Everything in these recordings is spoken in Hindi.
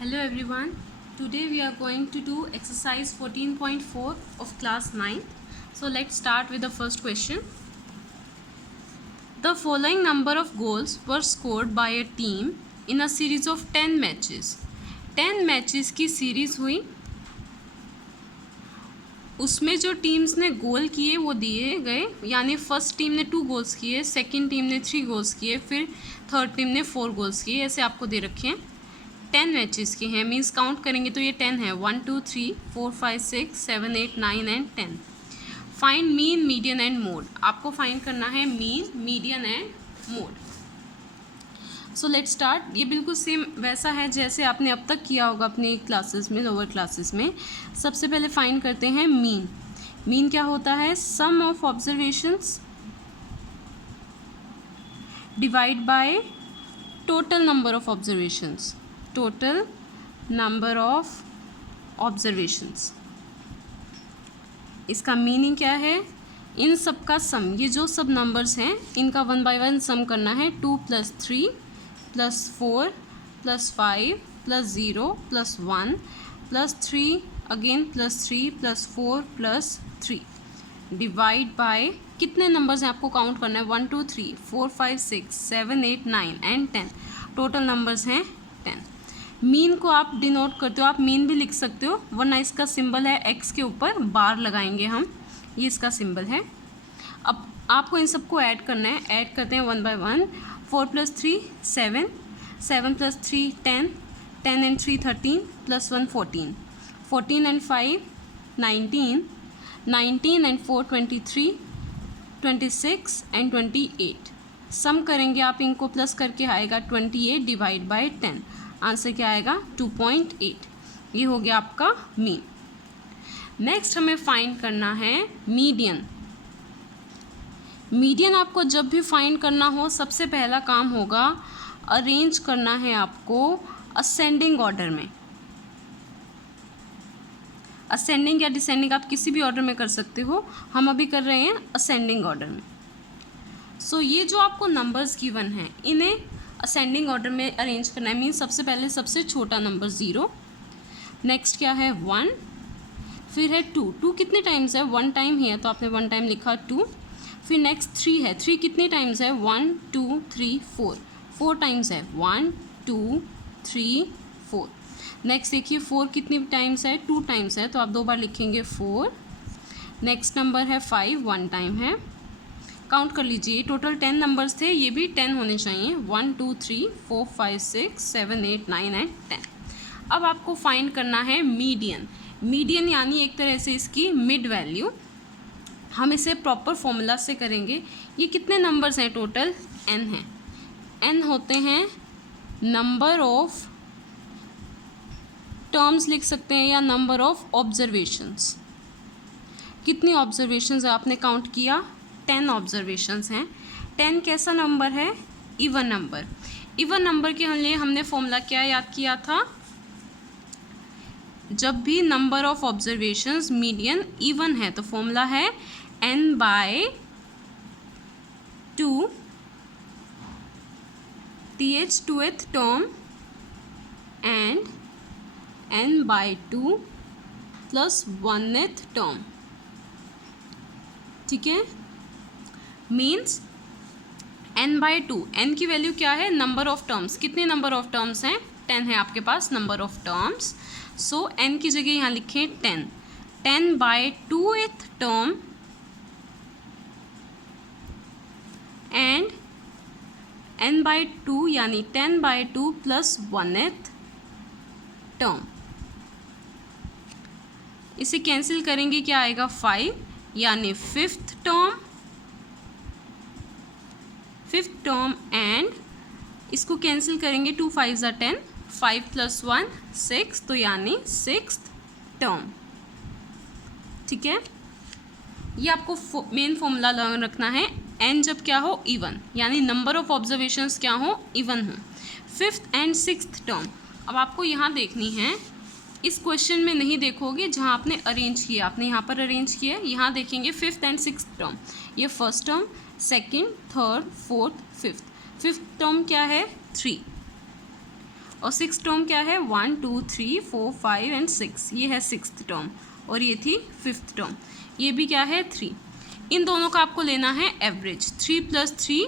Hello everyone. Today we are going to do exercise 14.4 of class 9. So let's start with the first question. The following number of goals were scored by a team in a series of 10 matches. 10 matches की सीरीज़ हुई, उसमें जो टीम्स ने गोल किए वो दिए गए, यानी फर्स्ट टीम ने 2 गोल्स किए, सेकंड टीम ने 3 गोल्स किए, फिर थर्ड टीम ने 4 गोल्स किए, ऐसे आपको दे रखे हैं। 10 मैचेस के हैं, मीन्स काउंट करेंगे तो ये 10 है, 1 2 3 4 5 6 7 8 9 and 10। Find mean, median and mode. आपको फाइंड करना है mean, median and mode. So let's start. ये बिल्कुल सेम वैसा है जैसे आपने अब तक किया होगा अपनी क्लासेस में, लोअर क्लासेस में। सबसे पहले फाइंड करते हैं मीन। मीन क्या होता है? Sum of observations divide by total number of observations. Total number of observations, इसका मीनिंग क्या है? इन सब का सम, ये जो सब नंबर्स हैं इनका 1 बाय 1 सम करना है। 2 + 3 + 4 + 5 + 0 + 1 + 3 अगेन +3 + 4 + 3 डिवाइड बाय कितने नंबर्स हैं आपको काउंट करना है? 1 2 3 4 5 6 7 8 9 एंड 10। टोटल नंबर्स हैं 10। मीन को आप डिनोट करते हो, आप मीन भी लिख सकते हो, वरना इसका सिंबल है एक्स के ऊपर बार लगाएंगे हम, ये इसका सिंबल है। अब आपको इन सबको ऐड करना है। ऐड करते हैं 1 bye 1। 4 + 3 7, 7 + 3 10, 10 and 3 13 + 1 14, 14 and 5 19, 19 and 4 23, 26 and 28। सम करेंगे आप इनको, प्लस करके आएगा 28 डिवाइड बाय 10। आंसर क्या आएगा? 2.8। ये हो गया आपका मीन। नेक्स्ट हमें फाइंड करना है मीडियन। मीडियन आपको जब भी फाइंड करना हो, सबसे पहला काम होगा अरेंज करना है आपको असेंडिंग ऑर्डर में। असेंडिंग या डिसेंडिंग आप किसी भी ऑर्डर में कर सकते हो, हम अभी कर रहे हैं असेंडिंग ऑर्डर में। सो ये जो आपको नंबर्स गिवन हैं इन्हें असेंडिंग ऑर्डर में अरेंज करना है। मीन्स सबसे पहले सबसे छोटा नंबर 0, नेक्स्ट क्या है 1, फिर है 2। 2 कितने टाइम्स है? 1 टाइम ही है तो आपने 1 टाइम लिखा 2। फिर नेक्स्ट 3 है। 3 कितने टाइम्स है? 1 2 3 4, 4 टाइम्स है। 1 2 3 4। नेक्स्ट देखिए 4 कितने टाइम्स है? 2 टाइम्स है तो आप 2 बार लिखेंगे 4। नेक्स्ट नंबर है 5, 1 टाइम है। काउंट कर लीजिए, टोटल 10 नंबर्स थे, ये भी 10 होने चाहिए। 1 2 3 4 5 6 7 8 9 एंड 10। अब आपको फाइंड करना है मीडियन। मीडियन यानी एक तरह से इसकी मिड वैल्यू। हम इसे प्रॉपर फॉर्मूला से करेंगे। ये कितने नंबर्स हैं टोटल? n हैं। n होते हैं नंबर ऑफ टर्म्स लिख सकते हैं या नंबर ऑफ ऑब्जर्वेशंस। कितनी ऑब्जर्वेशंस आपने काउंट किया? 10 ऑब्जर्वेशंस हैं। 10 कैसा नंबर है? Even number. इवन नंबर के लिए हमने फॉर्मूला क्या याद किया था? जब भी number of observations median even है तो फॉर्मूला है n/2 th 2th term and n/2 + 1th term. ठीक है, मीन्स n/2। n की वैल्यू क्या है? Number of terms. कितने नंबर ऑफ टर्म्स हैं? 10 है आपके पास number of terms. So n की जगह यहाँ लिखें 10। 10/2th टर्म एंड n/2 यानी 10/2 + 1th टर्म। इसे कैंसिल करेंगे, क्या आएगा? 5 यानी 5th टर्म एंड इसको कैंसिल करेंगे, 2 5 = 10, 5 + 1 6, तो यानी 6th टर्म। ठीक है, ये आपको मेन फॉर्मूला रखना है। n जब क्या हो? इवन, यानी नंबर ऑफ ऑब्जर्वेशंस क्या हो? इवन हो। 5th एंड 6th टर्म अब आपको यहाँ देखनी है। इस क्वेश्चन में नहीं देखोगे जहाँ आपने अरेंज किया, आपने यहाँ पर अरेंज किया, यहाँ देखेंगे 5th एंड 6th टर्म। ये first term, second, third, fourth, fifth. Fifth term क्या है? 3। और 6th टर्म क्या है 1 2 3 4 5 एंड 6, ये है 6th टर्म और ये थी 5th टर्म, ये भी क्या है 3। इन दोनों का आपको लेना है एवरेज, 3 + 3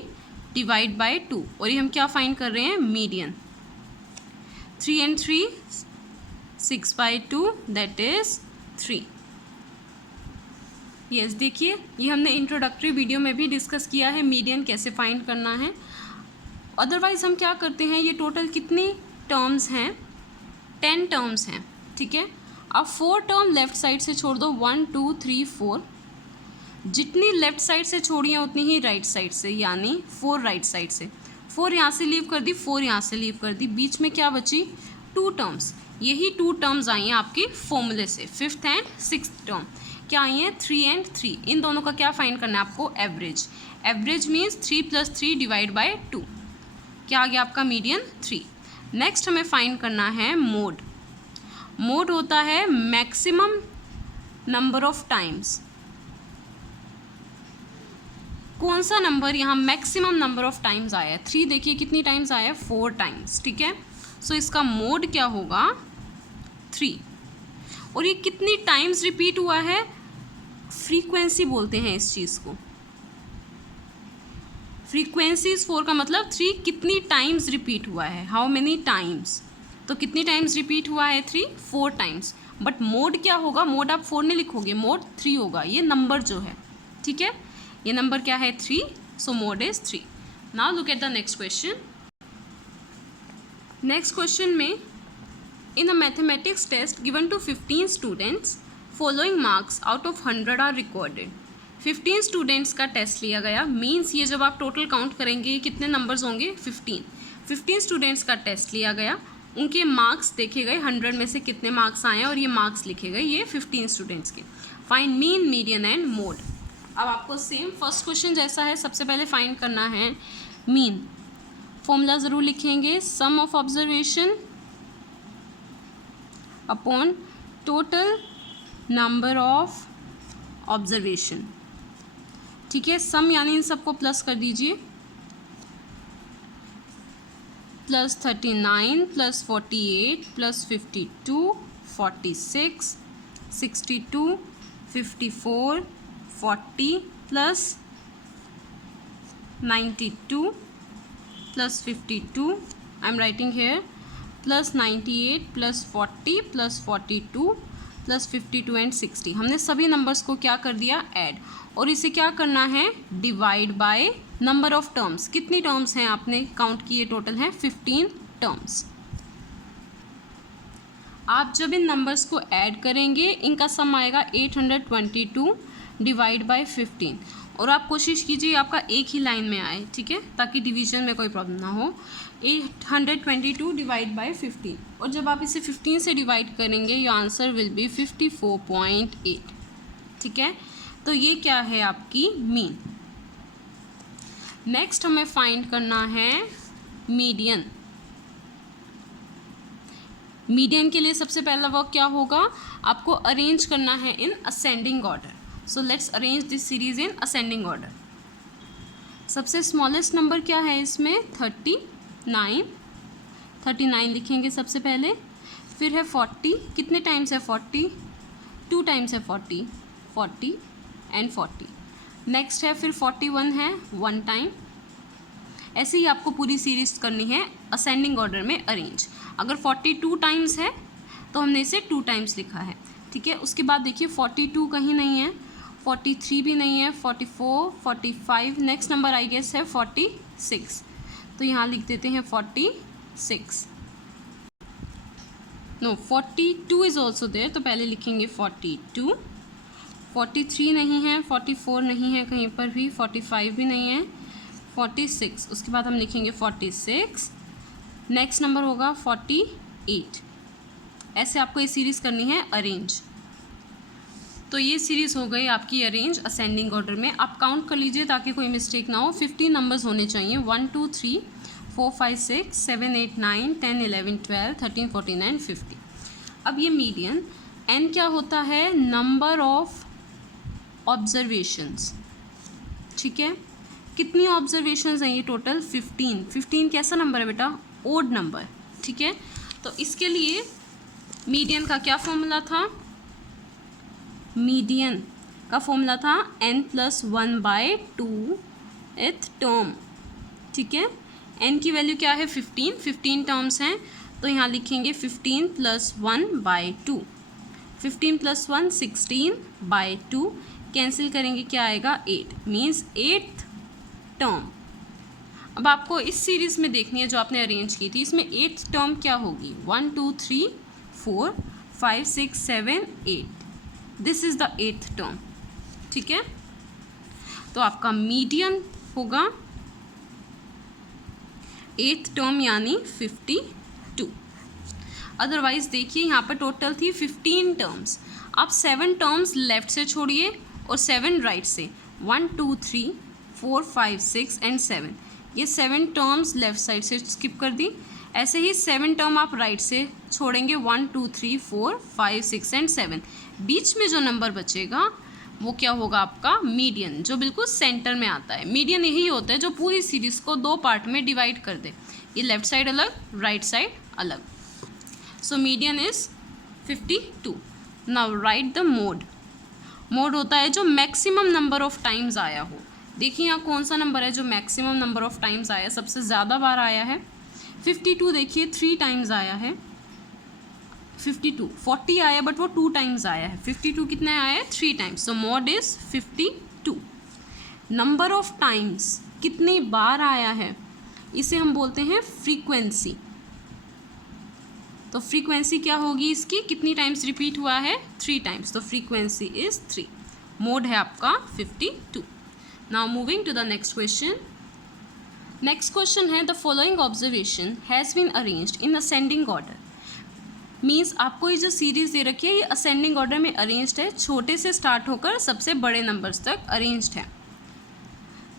डिवाइड बाय 2, और ये हम क्या फाइंड कर रहे हैं median. 3 and 3 6/2 that is 3। Yes देखिए ये हमने इंट्रोडक्टरी वीडियो में भी डिस्कस किया है मीडियन कैसे फाइंड करना है। अदरवाइज हम क्या करते हैं, ये टोटल कितनी टर्म्स हैं 10 टर्म्स हैं, ठीक है। अब 4 टर्म लेफ्ट साइड से छोड़ दो, 1 2 3 4, जितनी लेफ्ट साइड से छोड़ी हैं उतनी ही राइट साइड से, यानी 4 राइट साइड से, 4 यहाँ से लीव कर दी, 4 यहाँ से लीव कर दी, बीच में क्या बची 2 टर्म्स। यही 2 टर्म्स आई हैं आपकी फॉर्मूले से, 5th एंड 6th टर्म क्या आई हैं 3 and 3। इन दोनों का क्या फाइंड करना है आपको average. Average means 3 + 3 divide by 2, क्या आ गया आपका मीडियन 3। नेक्स्ट हमें फाइंड करना है मोड। मोड होता है मैक्सिमम नंबर ऑफ टाइम्स। कौन सा नंबर यहाँ मैक्सिमम नंबर ऑफ टाइम्स आया है, 3 देखिए कितनी टाइम्स आया है 4 टाइम्स, ठीक है। सो इसका मोड क्या होगा 3, और ये कितनी टाइम्स रिपीट हुआ है, फ्रीक्वेंसी बोलते हैं इस चीज़ को। फ्रीक्वेंसी इस 4 का मतलब 3 कितनी टाइम्स रिपीट हुआ है, हाउ मेनी टाइम्स, तो कितनी टाइम्स रिपीट हुआ है 3 4 टाइम्स। बट मोड क्या होगा, मोड आप 4 नहीं लिखोगे, मोड 3 होगा, ये नंबर जो है, ठीक है, ये नंबर क्या है 3, so mode is 3। Now look at the next question. Next question में in a mathematics test given to 15 students following marks out of 100 are recorded. 15 students का टेस्ट लिया गया, मीन्स ये जब आप टोटल काउंट करेंगे कितने नंबर्स होंगे 15 स्टूडेंट्स का टेस्ट लिया गया, उनके मार्क्स देखे गए, 100 में से कितने मार्क्स आए और ये मार्क्स लिखे गए ये 15 स्टूडेंट्स के। Find mean median and mode. अब आपको सेम फर्स्ट क्वेश्चन जैसा है, सबसे पहले फाइंड करना है मीन। फॉर्मूला ज़रूर लिखेंगे, sum of observation upon total number of observation, ठीक है। सम यानी इन सबको प्लस कर दीजिए, +39 +48 +52 46 62 54 40 +92 +52, I am writing here, +98 +40 +42 +52 and 60। हमने सभी नंबर्स को क्या कर दिया ऐड, और इसे क्या करना है divide by number of terms. कितनी टर्म्स हैं आपने काउंट किए, टोटल हैं 15 टर्म्स। आप जब इन नंबर्स को ऐड करेंगे इनका सम आएगा 822 डिवाइड बाय 15, और आप कोशिश कीजिए आपका एक ही लाइन में आए, ठीक है, ताकि डिवीजन में कोई प्रॉब्लम ना हो। 822 डिवाइड बाय 15, और जब आप इसे 15 से डिवाइड करेंगे योर आंसर विल बी 54.8, ठीक है। तो ये क्या है आपकी मीन। नेक्स्ट हमें फाइंड करना है मीडियन। मीडियन के लिए सबसे पहला वर्क क्या होगा, आपको अरेंज करना है इन ascending order. So let's arrange this series in ascending order. सबसे स्मॉलेस्ट नंबर क्या है इसमें 39 लिखेंगे सबसे पहले, फिर है 40, कितने टाइम्स है 40 2 टाइम्स है 40 एंड 40। नेक्स्ट है फिर 41 है 1 टाइम। ऐसे ही आपको पूरी सीरीज करनी है असेंडिंग ऑर्डर में अरेंज। अगर 42 टाइम्स है तो हमने इसे 2 टाइम्स लिखा है, ठीक है। उसके बाद देखिए 42 कहीं नहीं है, 43 भी नहीं है, 44 45, नेक्स्ट नंबर आई गेस है 46, तो यहाँ लिख देते हैं 46। नो 42 इज़ ऑल्सो देयर, तो पहले लिखेंगे 42। 43 नहीं है, 44 नहीं है कहीं पर भी, 45 भी नहीं है, 46, उसके बाद हम लिखेंगे 46। नेक्स्ट नंबर होगा 48। ऐसे आपको ये सीरीज़ करनी है अरेंज। तो ये सीरीज़ हो गई आपकी अरेंज असेंडिंग ऑर्डर में। आप काउंट कर लीजिए ताकि कोई मिस्टेक ना हो। 50 नंबर्स होने चाहिए, 1 2 3 4 5 6 7 8 9 10 11 12 13 14 50। अब ये मीडियन एन क्या होता है, नंबर ऑफ ऑब्जर्वेशंस, ठीक है। कितनी ऑब्जर्वेशंस हैं ये टोटल 15। 15 कैसा नंबर है बेटा, ओड नंबर, ठीक है, तो इसके लिए मीडियन का क्या फॉर्मूला था, मीडियन का फॉर्मूला था n+1/2th टर्म। ठीक है, n की वैल्यू क्या है 15 टर्म्स हैं, तो यहाँ लिखेंगे 15 + 1/2, 15 + 1 16/2, कैंसिल करेंगे क्या आएगा 8, मीन्स 8th टर्म। अब आपको इस सीरीज़ में देखनी है जो आपने अरेंज की थी, इसमें 8th टर्म क्या होगी, 1 2 3 4 5 6 7 8, this is the 8th term. ठीक है, तो आपका मीडियन होगा 8th टर्म यानी 52। अदरवाइज देखिए यहाँ पर टोटल थी 15 टर्म्स, आप 7 टर्म्स लेफ्ट से छोड़िए और 7 राइट से, 1 2 3 4 5 6 एंड 7, ये 7 टर्म्स लेफ्ट साइड से स्किप कर दी। ऐसे ही 7 टर्म आप राइट से छोड़ेंगे, 1 2 3 4 5 6 एंड 7, बीच में जो नंबर बचेगा वो क्या होगा आपका मीडियन, जो बिल्कुल सेंटर में आता है। मीडियन यही होता है जो पूरी सीरीज़ को 2 पार्ट में डिवाइड कर दे, ये लेफ्ट साइड अलग राइट साइड अलग। So median is 52। Now right the mode. Mode होता है जो मैक्सिमम नंबर ऑफ टाइम्स आया हो। देखिए यहाँ कौन सा नंबर है जो मैक्सिमम नंबर ऑफ टाइम्स आया, सबसे ज़्यादा बार आया है 52। देखिए 3 टाइम्स आया है 52, 40 आया बट वो 2 टाइम्स आया है, 52 कितने आया है 3 times, so mode is 52। Number of times कितनी बार आया है इसे हम बोलते हैं फ्रीक्वेंसी। तो फ्रीक्वेंसी क्या होगी इसकी, कितनी टाइम्स रिपीट हुआ है 3 टाइम्स, तो फ्रीक्वेंसी इज़ 3। मोड है आपका 52। Now moving to the next question. Next question है the following observation has been arranged in ascending order. Means आपको ये जो सीरीज़ दे रखी है ये असेंडिंग ऑर्डर में अरेंज्ड है, छोटे से स्टार्ट होकर सबसे बड़े नंबर्स तक अरेंज्ड है।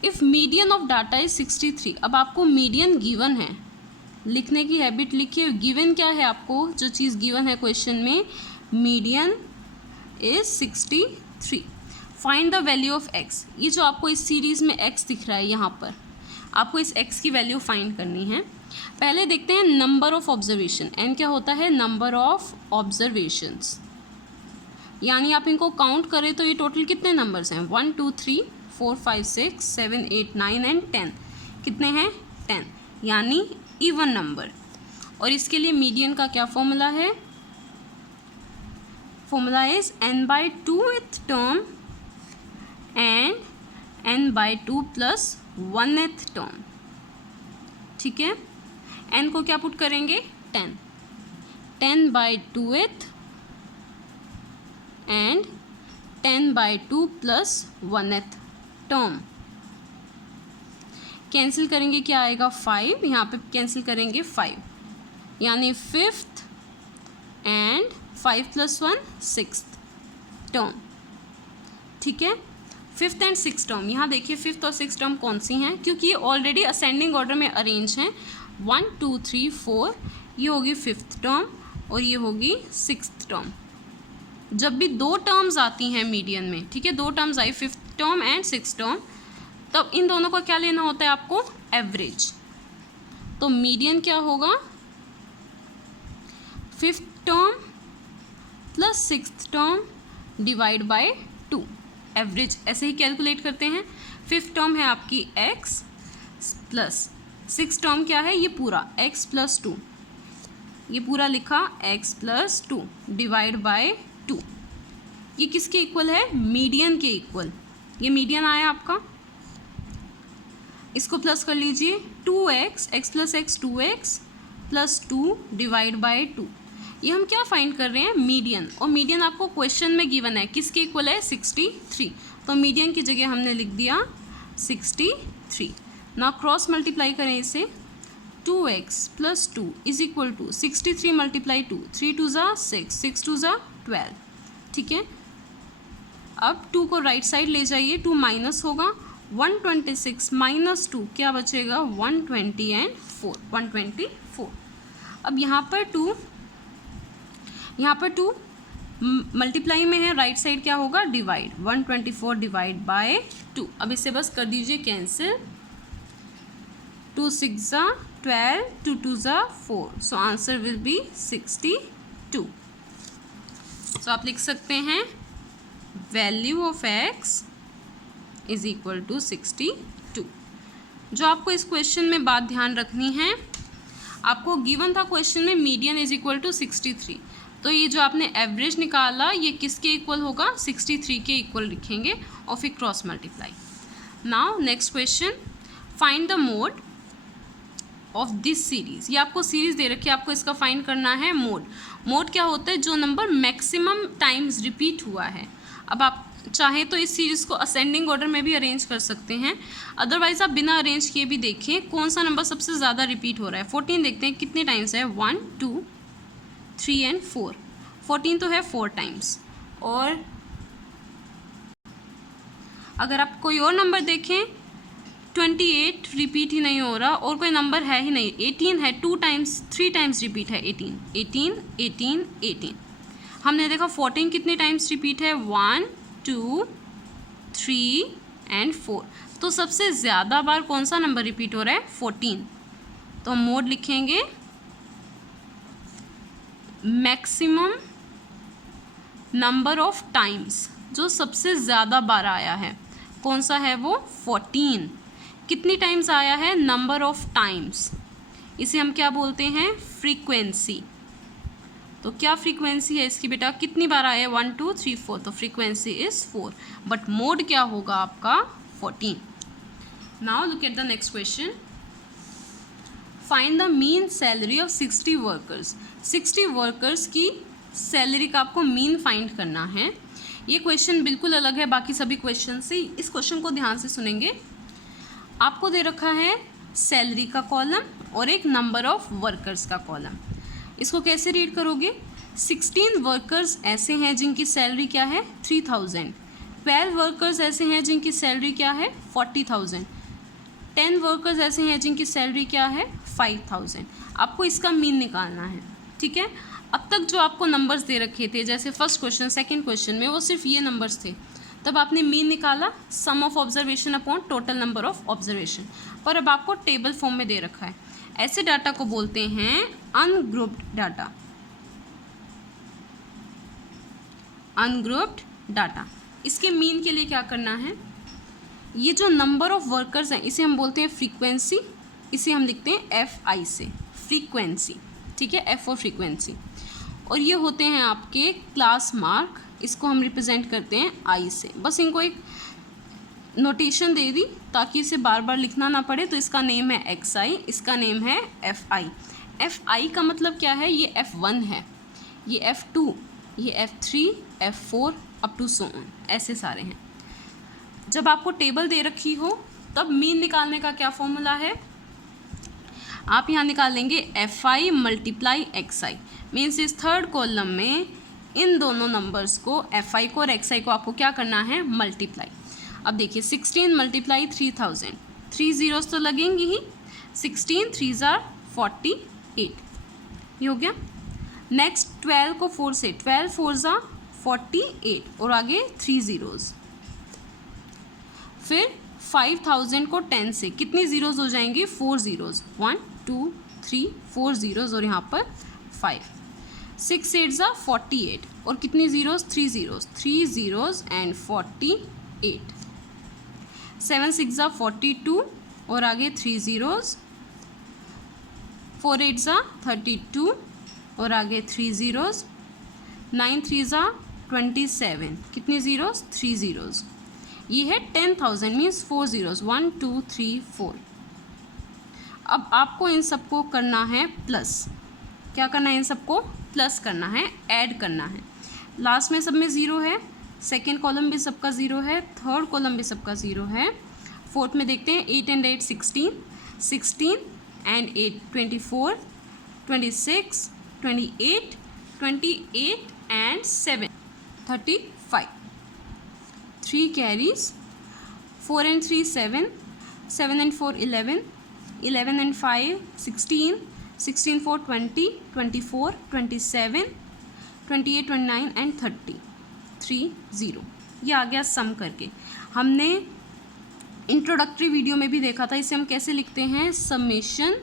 If median of data is 63, अब आपको मीडियन गिवन है, लिखने की हैबिट लिखिए। गिवन क्या है आपको, जो चीज़ गिवन है क्वेश्चन में, median is 63। Find the value of x। ये जो आपको इस सीरीज़ में x दिख रहा है यहाँ पर, आपको इस x की वैल्यू फाइंड करनी है। पहले देखते हैं नंबर ऑफ ऑब्जर्वेशन। n क्या होता है, नंबर ऑफ ऑब्जर्वेशंस, यानी आप इनको काउंट करें तो ये टोटल कितने नंबर्स हैं, 1 2 3 4 5 6 7 8 9 एंड 10, कितने हैं 10, यानी इवन नंबर। और इसके लिए मीडियन का क्या फॉर्मूला है, formula is n/2th term and n/2 + 1th term. ठीक है, n को क्या पुट करेंगे 10, 10/2th and 10/2 + 1th term. Cancel करेंगे क्या आएगा 5, यहाँ पे कैंसिल करेंगे 5, यानी 5th एंड 5 + 1 6th टर्म। ठीक है, 5th एंड 6th टर्म, यहाँ देखिए 5th और 6th टर्म कौन सी हैं, क्योंकि ये ऑलरेडी असेंडिंग ऑर्डर में अरेंज हैं। 1 2 3 4, ये होगी 5th टर्म और ये होगी 6th टर्म। जब भी 2 टर्म्स आती हैं मीडियन में, ठीक है, 2 terms I 5th term and 6th term, तब इन दोनों का क्या लेना होता है आपको, एवरेज। तो मीडियन क्या होगा, 5th term + 6th term divide by 2, average ऐसे ही कैलकुलेट करते हैं। 5th टर्म है आपकी x प्लस 6th टर्म क्या है, ये पूरा x + 2, ये पूरा लिखा x + 2 डिवाइड बाय 2, ये किसके इक्वल है, मीडियन के इक्वल। ये मीडियन आया आपका, इसको प्लस कर लीजिए, 2x, x + x 2x + 2 divide by 2। ये हम क्या फाइंड कर रहे हैं, मीडियन। और मीडियन आपको क्वेश्चन में गिवन है, किसके इक्वल है 63, तो मीडियन की जगह हमने लिख दिया 63। ना क्रॉस मल्टीप्लाई करें इसे, 2x + 2 = 63 × 2, 3 2 = 6, 6 2 = 12। ठीक है, अब 2 को राइट साइड ले जाइए, 2 माइनस होगा, 126 - 2 क्या बचेगा, 120 एंड 4, 124। अब यहाँ पर 2 मल्टीप्लाई में है, राइट साइड क्या होगा, डिवाइड, 124 डिवाइड बाय 2। अब इसे बस कर दीजिए cancel, 2 6 = 12, 2 2s are 4. So answer will be 62. So आप लिख सकते हैं value of x is equal to 62. जो आपको इस क्वेश्चन में बात ध्यान रखनी है, आपको गिवन था क्वेश्चन में मीडियन इज इक्वल टू 63. तो ये जो आपने एवरेज निकाला ये किसके इक्वल होगा, 63 के इक्वल लिखेंगे और फिर cross multiply. Now next question, find the mode of this series. ये आपको सीरीज दे रखी है, आपको इसका फाइंड करना है मोड. मोड क्या होता है, जो नंबर मैक्सिमम टाइम्स रिपीट हुआ है. अब आप चाहें तो इस सीरीज़ को असेंडिंग ऑर्डर में भी अरेंज कर सकते हैं, अदरवाइज आप बिना अरेंज किए भी देखें कौन सा नंबर सबसे ज़्यादा रिपीट हो रहा है. 14 देखते हैं कितने टाइम्स है, 1 2 3 एंड 4. 14 तो है 4 टाइम्स. और अगर आप कोई और नंबर देखें 28 रिपीट ही नहीं हो रहा, और कोई नंबर है ही नहीं. 18 है 2 टाइम्स 3 टाइम्स रिपीट है. 18 18 18 18. हमने देखा 14 कितने टाइम्स रिपीट है, 1 2 3 एंड 4. तो सबसे ज़्यादा बार कौन सा नंबर रिपीट हो रहा है, 14. तो हम मोड लिखेंगे मैक्सिमम नंबर ऑफ टाइम्स, जो सबसे ज़्यादा बार आया है कौन सा है वो, 14. कितनी टाइम्स आया है, नंबर ऑफ टाइम्स. इसे हम क्या बोलते हैं, फ्रीक्वेंसी. तो क्या फ्रीक्वेंसी है इसकी बेटा, कितनी बार आया है, 1 2 3 4. तो फ्रीक्वेंसी इज़ 4. बट मोड क्या होगा आपका, 14. Now look at the next question. Find the mean salary of 60 workers. 60 workers की सैलरी का आपको मीन फाइंड करना है. ये क्वेश्चन बिल्कुल अलग है बाकी सभी क्वेश्चन से. इस क्वेश्चन को ध्यान से सुनेंगे. आपको दे रखा है सैलरी का कॉलम और एक नंबर ऑफ वर्कर्स का कॉलम. इसको कैसे रीड करोगे, 16 वर्कर्स ऐसे हैं जिनकी सैलरी क्या है, 3000. 12 वर्कर्स ऐसे हैं जिनकी सैलरी क्या है, 40,000. 10 वर्कर्स ऐसे हैं जिनकी सैलरी क्या है, 5000. आपको इसका मीन निकालना है. ठीक है, अब तक जो आपको नंबर्स दे रखे थे, जैसे फर्स्ट क्वेश्चन सेकंड क्वेश्चन में वो सिर्फ ये नंबर्स थे, तब आपने मीन निकाला sum of observation upon total number of observation. पर अब आपको टेबल फॉर्म में दे रखा है. ऐसे डाटा को बोलते हैं अनग्रुप्ड डाटा. Ungrouped data. इसके मीन के लिए क्या करना है, ये जो नंबर ऑफ वर्कर्स हैं इसे हम बोलते हैं फ्रीक्वेंसी. इसे हम लिखते हैं FI से, फ्रीक्वेंसी. ठीक है, F और फ्रीक्वेंसी. और ये होते हैं आपके क्लास मार्क. इसको हम रिप्रेजेंट करते हैं I से. बस इनको एक नोटेशन दे दी ताकि इसे बार बार लिखना ना पड़े. तो इसका नेम है XI, इसका नेम है FI. FI का मतलब क्या है, ये F1 है, ये F2, ये F3, F4 up to so on, ऐसे सारे हैं. जब आपको टेबल दे रखी हो तब मीन निकालने का क्या फॉर्मूला है, आप यहाँ निकाल लेंगे FI मल्टीप्लाई XI. मीन्स इस थर्ड कॉलम में इन दोनों नंबर्स को, FI को और XI को आपको क्या करना है, मल्टीप्लाई. अब देखिए 16 मल्टीप्लाई 3000, 3 zeros तो लगेंगी ही. 16 3s are 48, ये हो गया. नेक्स्ट 12 को 4 से, 12 4s are 48 और आगे 3 zeros. फिर 5000 को 10 से कितनी ज़ीरोज़ हो जाएंगी, 4 zeros. 1 2 3 4 zeros और यहाँ पर 5. 6 8s are 48 और कितनी zeros, 3 zeros. 3 zeros and 48. 7 6s are 42 और आगे 3 zeros. 4 8s are 32 और आगे 3 zeros. 9 3s are 27, कितनी ज़ीरोज़, 3 zeros. ये है 10,000 मीन्स 4 zeros. 1 2 3 4. अब आपको इन सबको करना है प्लस. क्या करना है, इन सबको प्लस करना है, ऐड करना है. लास्ट में सब में ज़ीरो है, सेकेंड कॉलम भी सबका ज़ीरो है, थर्ड कॉलम भी सबका ज़ीरो है. फोर्थ में देखते हैं 8 and 8 16, 16 and 8 24, 26 28, 28 and 7 35. 3 carries, 4 and 3 7, 7 and 4 11, 11 and 5 16, 16 4 20, 24 27, 28 29 and 30. 3 0. ये आ गया सम करके. हमने इंट्रोडक्टरी वीडियो में भी देखा था, इसे हम कैसे लिखते हैं, समेशन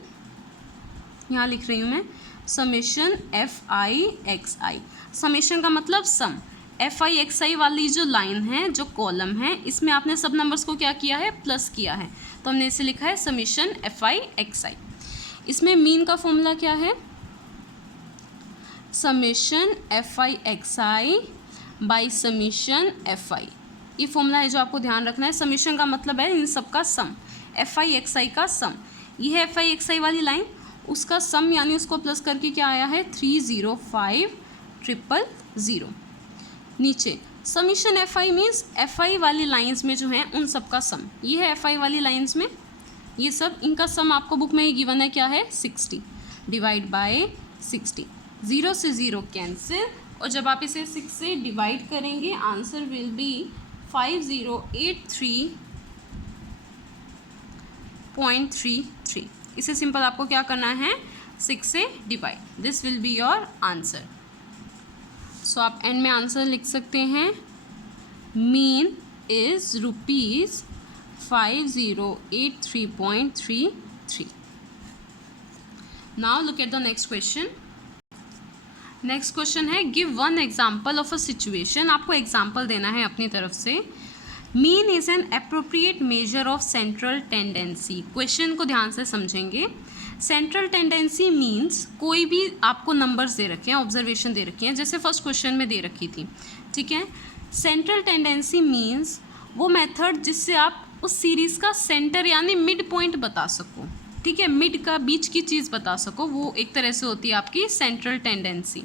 यहाँ लिख रही हूँ मैं समेशन FI/XI। समेशन का मतलब सम। FI/XI वाली जो लाइन है, जो कॉलम है, इसमें आपने सब नंबर्स को क्या किया है, प्लस किया है, तो हमने इसे लिखा है समेशन FI/XI। इसमें मीन का फॉर्मूला क्या है, summation FI/XI by summation FI। ये फॉर्मूला है जो आपको ध्यान रखना है। समेशन का मतलब है इन सब का सम, FI/XI का सम। ये है FI/XI वाली लाइन, उसका सम यानी उसको प्लस करके क्या आया है 305,000। नीचे समेशन FI मीन्स FI वाली लाइंस में जो है उन सब का सम। ये है FI वाली लाइंस में, ये सब इनका सम आपको बुक में ही गिवन है, क्या है 60 डिवाइड बाय 60। 0 से 0 कैंसिल, और जब आप इसे 6 से डिवाइड करेंगे आंसर विल बी 5083.33। इसे सिंपल आपको क्या करना है, 6 से divide, this will be your answer. So आप एंड में आंसर लिख सकते हैं, mean is ₹5083.33। Now look at the next question. Next question है give one example of a situation. आपको एग्जाम्पल देना है अपनी तरफ से। Mean is an appropriate measure of central tendency. Question को ध्यान से समझेंगे। सेंट्रल टेंडेंसी मीन्स कोई भी आपको नंबर्स दे रखे हैं, ऑब्जर्वेशन दे रखी हैं, जैसे फर्स्ट क्वेश्चन में दे रखी थी, ठीक है। सेंट्रल टेंडेंसी मीन्स वो मेथड जिससे आप उस सीरीज़ का सेंटर यानी मिड पॉइंट बता सको, ठीक है, मिड का बीच की चीज़ बता सको, वो एक तरह से होती है आपकी सेंट्रल टेंडेंसी।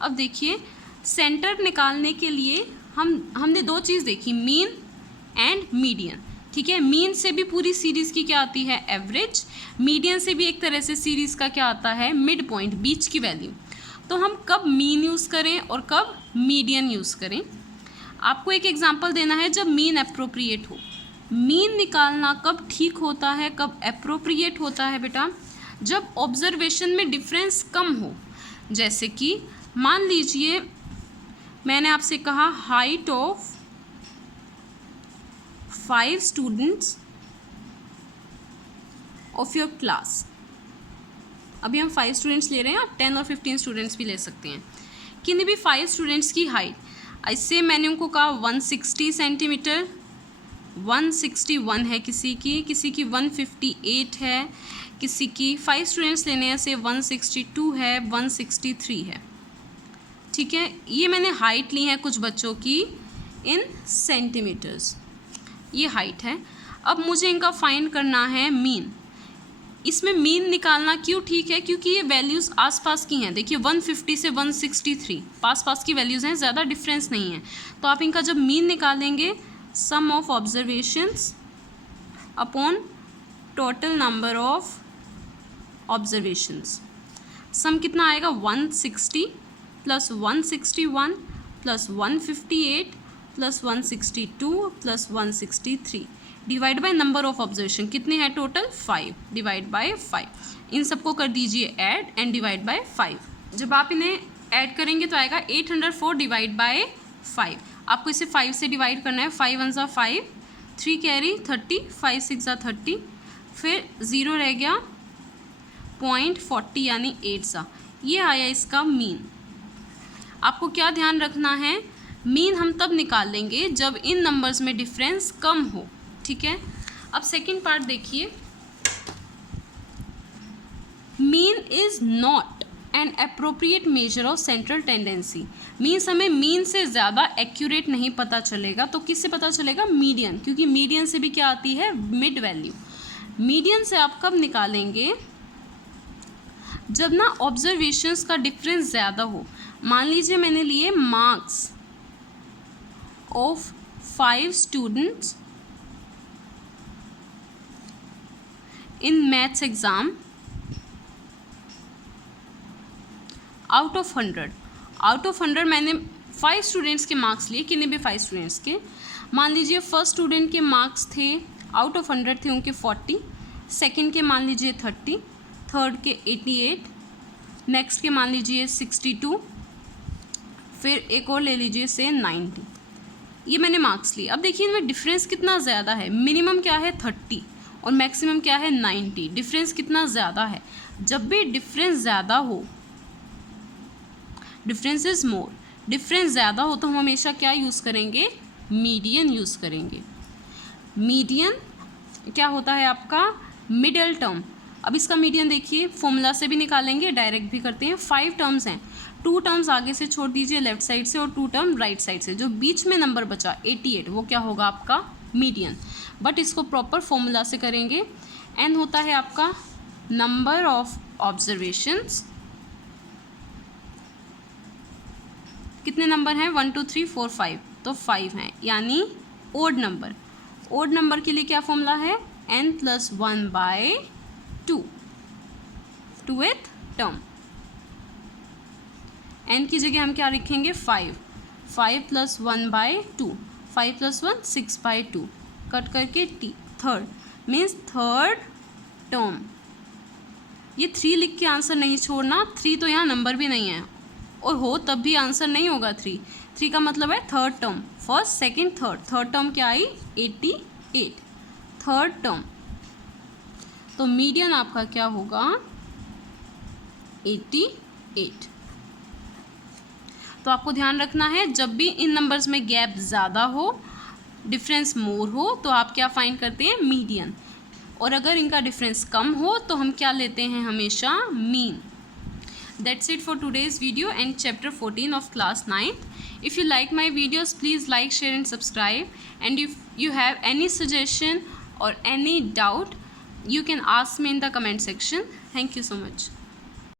अब देखिए, सेंटर निकालने के लिए हमने दो चीज़ देखी, मीन एंड मीडियन, ठीक है। मीन से भी पूरी सीरीज़ की क्या आती है, एवरेज। मीडियन से भी एक तरह से सीरीज़ का क्या आता है, मिड पॉइंट, बीच की वैल्यू। तो हम कब मीन यूज़ करें और कब मीडियन यूज़ करें, आपको एक एग्जांपल देना है। जब मीन अप्रोप्रिएट हो, मीन निकालना कब ठीक होता है, कब अप्रोप्रिएट होता है बेटा, जब ऑब्जर्वेशन में डिफरेंस कम हो। जैसे कि मान लीजिए मैंने आपसे कहा height of 5 students of your class. अभी हम 5 स्टूडेंट्स ले रहे हैं, आप 10 और 15 स्टूडेंट्स भी ले सकते हैं। किन्हीं भी 5 स्टूडेंट्स की हाइट, इससे मैंने उनको कहा 160 सेंटीमीटर, 161 है किसी की 158 है, किसी की 5 स्टूडेंट्स लेने हैं से 162 है, 163 है, ठीक है। ये मैंने हाइट ली है कुछ बच्चों की इन सेंटीमीटर्स, ये हाइट है। अब मुझे इनका फाइंड करना है मीन। इसमें मीन निकालना क्यों ठीक है, क्योंकि ये वैल्यूज़ आसपास की हैं। देखिए 150 से 163 पास की वैल्यूज़ हैं, ज़्यादा डिफरेंस नहीं है। तो आप इनका जब मीन निकालेंगे, sum of observations upon total number of observations, sum कितना आएगा 160 plus 161 plus 158 plus 162 plus 163 divide by number of observation, कितने हैं टोटल 5 डिवाइड बाय 5। इन सबको कर दीजिए ऐड एंड डिवाइड बाय 5। जब आप इन्हें ऐड करेंगे तो आएगा 804 डिवाइड बाय 5। आपको इसे 5 से डिवाइड करना है, 5 1 ज़ा 5, 3 कैरी 30, 5 6 ज़ा 30, फिर 0 रह गया 0.40 यानी 8 सा। ये आया इसका मीन। आपको क्या ध्यान रखना है, मीन हम तब निकाल लेंगे जब इन नंबर्स में डिफरेंस कम हो, ठीक है। अब सेकंड पार्ट देखिए, mean is not an appropriate measure of central tendency. Means हमें मीन से ज़्यादा एक्यूरेट नहीं पता चलेगा, तो किससे पता चलेगा, मीडियन, क्योंकि मीडियन से भी क्या आती है, मिड वैल्यू। मीडियन से आप कब निकालेंगे, जब ना ऑब्जर्वेशंस का डिफरेंस ज़्यादा हो। मान लीजिए मैंने लिए marks of 5 students in maths exam out of 100 मैंने 5 स्टूडेंट्स के मार्क्स लिए, किन्हीं भी 5 स्टूडेंट्स के। मान लीजिए फर्स्ट स्टूडेंट के मार्क्स थे आउट ऑफ 100 थे उनके 40, सेकंड के मान लीजिए 30, थर्ड के 88, नेक्स्ट के मान लीजिए 62, फिर एक और ले लीजिए से 90। ये मैंने मार्क्स लिए। अब देखिए इनमें डिफरेंस कितना ज़्यादा है, मिनिमम क्या है 30 और मैक्सिमम क्या है 90, डिफरेंस कितना ज़्यादा है। जब भी डिफरेंस ज़्यादा हो, डिफरेंस इज़ मोर, डिफरेंस ज़्यादा हो तो हम हमेशा क्या यूज़ करेंगे, मीडियन यूज़ करेंगे। मीडियन क्या होता है आपका, मिडल टर्म। अब इसका मीडियन देखिए, फॉर्मूला से भी निकालेंगे, डायरेक्ट भी करते हैं। 5 टर्म्स हैं, 2 टर्म्स आगे से छोड़ दीजिए लेफ्ट साइड से और 2 टर्म राइट साइड से, जो बीच में नंबर बचा 88, वो क्या होगा आपका मीडियन। बट इसको प्रॉपर फॉर्मूला से करेंगे। एन होता है आपका नंबर ऑफ ऑब्जर्वेशंस, कितने नंबर हैं, 1 2 3 4 5, तो 5 हैं, यानी ओड नंबर। ओड नंबर के लिए क्या फॉर्मूला है, n+1/2, 2th टर्म। n की जगह हम क्या लिखेंगे, 5 +1/2, 5 + 1 6/2, कट करके थर्ड मीन्स थर्ड टर्म। ये 3 लिख के आंसर नहीं छोड़ना, 3 तो यहाँ नंबर भी नहीं है, और हो तब भी आंसर नहीं होगा। 3 का मतलब है third term, first second third term क्या आई, 88, थर्ड टर्म। तो मीडियन आपका क्या होगा, 88। तो आपको ध्यान रखना है, जब भी इन नंबर्स में गैप ज़्यादा हो, डिफरेंस मोर हो, तो आप क्या फाइंड करते हैं, मीडियन। और अगर इनका डिफरेंस कम हो तो हम क्या लेते हैं, हमेशा mean. That's it for today's video and chapter 14 of class 9th. If you like my videos, please like, share and subscribe. And if you have any suggestion or any doubt, you can ask me in the comment section. Thank you so much.